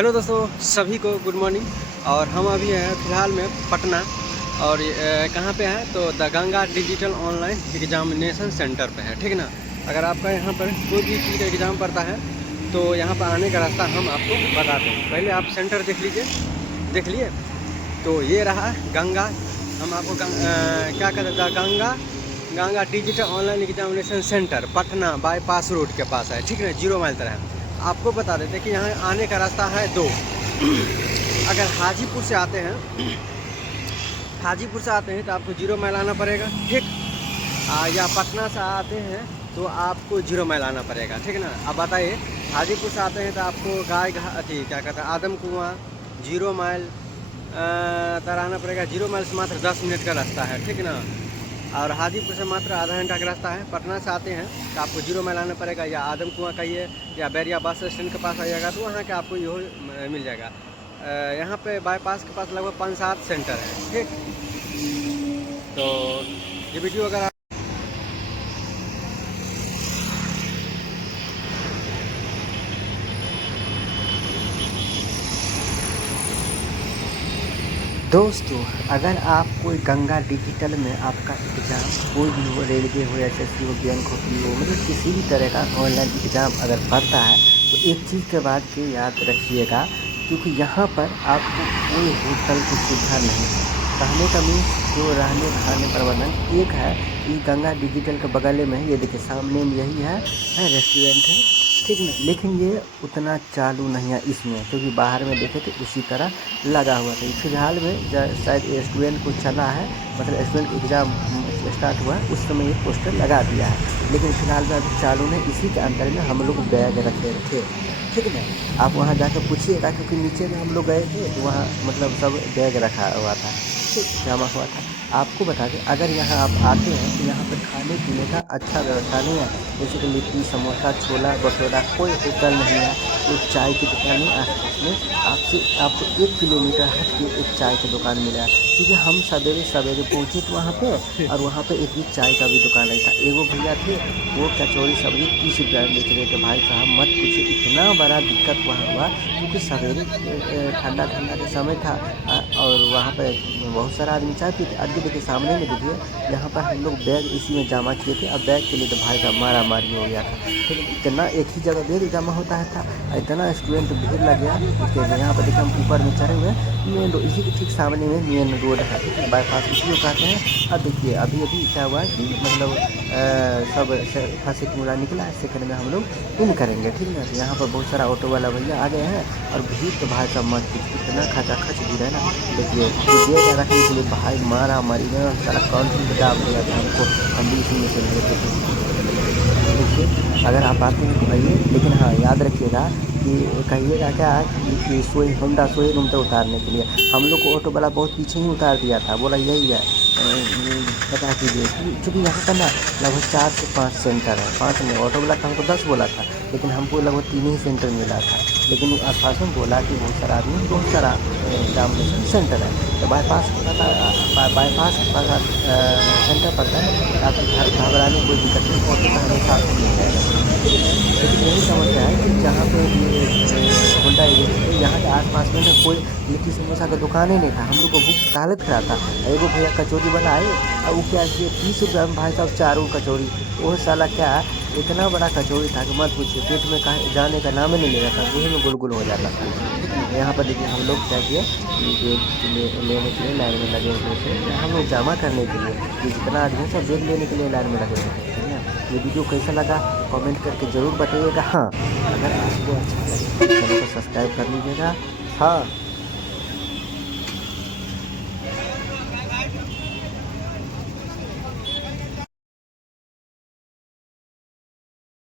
Hello दोस्तों, सभी को गुड मॉर्निंग। और हम अभी हैं फ़िलहाल में पटना। और कहाँ पे है तो the Ganga digital online examination centre पे है, ठीक ना। अगर आपका यहाँ पर कोई भी चीज़ का एग्ज़ाम पड़ता है तो यहाँ पर आने का रास्ता हम आपको बताते हैं। पहले आप सेंटर देख लीजिए, देख लिए तो ये रहा गंगा। हम आपको क्या कहते हैं, Ganga digital online examination centre Patna bypass road के पास है, ठीक है, 0 माइल तरह है। आपको बता देते कि यहाँ आने का रास्ता है 2। अगर हाजीपुर से आते हैं तो आपको 0 माइल आना पड़ेगा, ठीक। या पटना से आते हैं तो आपको 0 माइल आना पड़ेगा, ठीक ना। अब बताइए, हाजीपुर से आते हैं तो आपको गाय अथी क्या कहता है आदम कुआं 0 माइल तर आना पड़ेगा। 0 माइल से मात्र 10 मिनट का रास्ता है, ठीक ना। और हाजीपुर से मात्र आधा घंटा का रास्ता है। पटना से आते हैं तो आपको 0 माइल आना पड़ेगा, या आदम कुआं कहिए या बैरिया बस स्टैंड के पास आइएगा तो वहाँ के आपको ये मिल जाएगा। यहाँ पे बाईपास के पास लगभग 5-7 सेंटर है, ठीक। तो ये वीडियो अगर दोस्तों, अगर आप कोई गंगा डिजिटल में आपका एग्ज़ाम कोई भी हो, रेलवे हो, एसएससी हो, बैंक हो, पीओ, मतलब किसी भी तरह का ऑनलाइन एग्ज़ाम अगर पड़ता है तो एक चीज़ के बात की याद रखिएगा, क्योंकि यहाँ पर आपको कोई होटल की सुविधा नहीं है। रहने का मीन्स जो रहने खाने प्रबंधन एक है कि गंगा डिजिटल के बगल में है, ये देखिए सामने में यही है रेस्टोरेंट है, ठीक ना। लेकिन ये उतना चालू नहीं है इसमें, क्योंकि बाहर में देखे तो उसी तरह लगा हुआ था। फिलहाल में शायद स्टूडेंट को चला है, मतलब स्टूडेंट एग्ज़ाम स्टार्ट हुआ है उस समय ये पोस्टर लगा दिया है, लेकिन फिलहाल में अभी चालू नहीं। इसी के अंदर में हम लोग बैग रखे थे, ठीक है। आप वहाँ जाकर पूछिएगा, क्योंकि नीचे में हम लोग गए थे तो वहाँ मतलब सब बैग रखा हुआ था, ठीक, जमा हुआ था। आपको बता दें, अगर यहाँ आप आते हैं तो यहाँ पर खाने पीने का अच्छा व्यवस्था नहीं है, जैसे कि लिट्टी, समोसा, छोला भटूरा, कोई होटल नहीं है, कोई चाय की दुकान नहीं। आसपास में आपको 1 किलोमीटर हट के एक चाय की दुकान मिला, क्योंकि हम सवेरे पहुँचे तो वहाँ पे, और वहाँ पे एक भी चाय का भी दुकान नहीं था। एगो भैया थे, वो कचौड़ी सब्जी 30 रुपये में बेच रहे थे। भाई साहब मत पूछिए, इतना बड़ा दिक्कत वहाँ हुआ, क्योंकि सवेरे ठंडा के समय था और वहाँ पर बहुत सारा आदमी चाय पीते। आगे देखिए सामने में देखिए, यहाँ पर हम लोग बैग इसी में जमा किए थे। अब बैग के लिए तो भाई का मारा मारी हो गया था, तो इतना एक ही जगह बैग जमा होता है था, इतना स्टूडेंट भीड़ लग गया। यहाँ पर देखिए हम ऊपर में चढ़े हुए हैं, मेन रोड इसी के ठीक सामने में मेन रोड है, ठीक है, बाईपास इसी को कहते हैं। अब देखिए अभी क्या हुआ है कि मतलब सब फंसे पूरा निकला है, सेकंड में हम लोग इन करेंगे, ठीक है। यहाँ पर बहुत सारा ऑटो वाला भैया आ गए हैं, और भीड़ तो भाई का मत इतना खचाखच भीड़ है ना। देखिए बैग रखने के लिए भाई मारा मारी में सारा काउंसिल बता दिया था हमको, हम भी इसी में से लेते थे। देखिए अगर आप आते हैं तो आइए, लेकिन हाँ याद रखिएगा कि कहिएगा क्या कि सोई होंडा सोई रूम तक उतारने के लिए। हम लोग को ऑटो वाला बहुत पीछे ही उतार दिया था, बोला यही है बता दीजिए, क्योंकि यहाँ का ना लगभग 4 से 5 सेंटर है। 5 में ऑटो वाला था, हमको 10 बोला था, लेकिन हमको लगभग 3 ही सेंटर मिला था। लेकिन आश्वासन बोला कि बहुत सारा आदमी, बहुत सारा एग्जामिनेशन सेंटर है, तो बाईपास बाईपास सेंटर पड़ता है। आपको घबराने कोई दिक्कत नहीं, ऑटो का हमेशा आपको मिल जाएगा। लेकिन यही समस्या है कि जहाँ पे होंडा एजेंसी थी, यहाँ के आसपास में ना कोई लिट्टी समोसा का दुकान ही नहीं था। हम लोग को भूख की हालत खराब था। एगो भैया कचौरी वाला आए, और वो क्या किए 30 रुपये में भाई साहब 4 कचौरी। वो साला क्या इतना बड़ा कचौरी था कि मत पूछिए, पेट में कहीं जाने का नाम ही नहीं ले रहा था, मुँह में गुलगुल हो जाता था, ठीक है। यहाँ पर देखिए हम लोग क्या किए कि बेग लेने के लिए लाइन में लगे हुए थे, हम लोग जमा करने के लिए, कि जितना आदमी सब बेग लेने के लिए लाइन में लगे हुए थे, ठीक है। ये वीडियो कैसा लगा कमेंट करके ज़रूर बताइएगा। हाँ, अगर आपको अच्छा लगे तो चैनल को सब्सक्राइब कर लीजिएगा। हाँ।